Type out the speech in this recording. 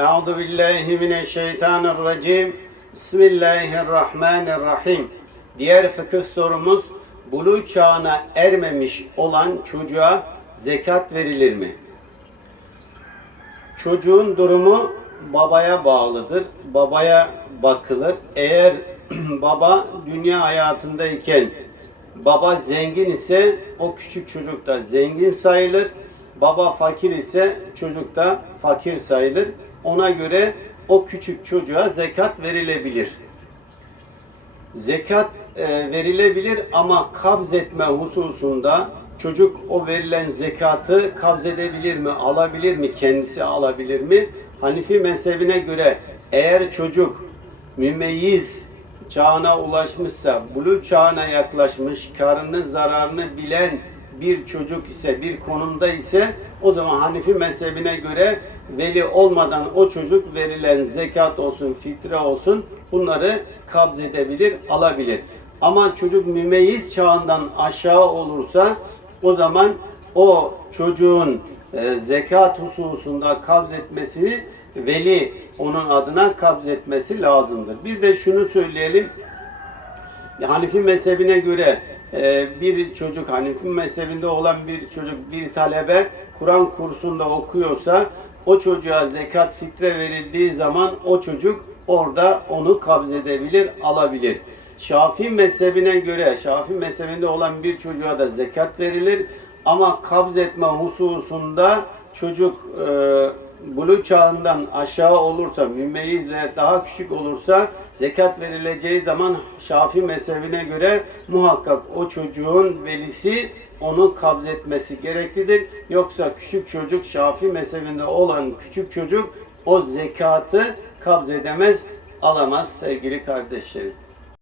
Euzu billahi mineşşeytanirracim. Bismillahirrahmanirrahim. Diğer fıkıh sorumuz buluğ çağına ermemiş olan çocuğa zekat verilir mi? Çocuğun durumu babaya bağlıdır. Babaya bakılır. Eğer baba dünya hayatındayken baba zengin ise o küçük çocuk da zengin sayılır. Baba fakir ise çocuk da fakir sayılır. Ona göre o küçük çocuğa zekat verilebilir. Zekat e, verilebilir ama kabz etme hususunda çocuk o verilen zekatı kabz edebilir mi, alabilir mi, kendisi alabilir mi? Hanifi mezhebine göre eğer çocuk mümeyyiz çağına ulaşmışsa, bulu çağına yaklaşmış, karını zararını bilen bir çocuk ise, bir konumda ise o zaman Hanifi mezhebine göre veli olmadan o çocuk verilen zekat olsun, fitre olsun bunları kabz edebilir, alabilir. Ama çocuk mümeyyiz çağından aşağı olursa o zaman o çocuğun e, zekat hususunda kabz etmesini veli onun adına kabz etmesi lazımdır. Bir de şunu söyleyelim. Hanifi mezhebine göre e, bir çocuk Hanifi mezhebinde olan bir çocuk bir talebe Kur'an kursunda okuyorsa o çocuğa zekat fitre verildiği zaman o çocuk orada onu kabz edebilir, alabilir. Şafii mezhebine göre Şafii mezhebinde olan bir çocuğa da zekat verilir ama kabz etme hususunda çocuk e, bulu çağından aşağı olursa, mümmeyizle daha küçük olursa zekat verileceği zaman Şafii mezhebine göre muhakkak o çocuğun velisi onu kabz etmesi gereklidir. Yoksa küçük çocuk Şafii mezhebinde olan küçük çocuk o zekatı kabz edemez, alamaz sevgili kardeşlerim.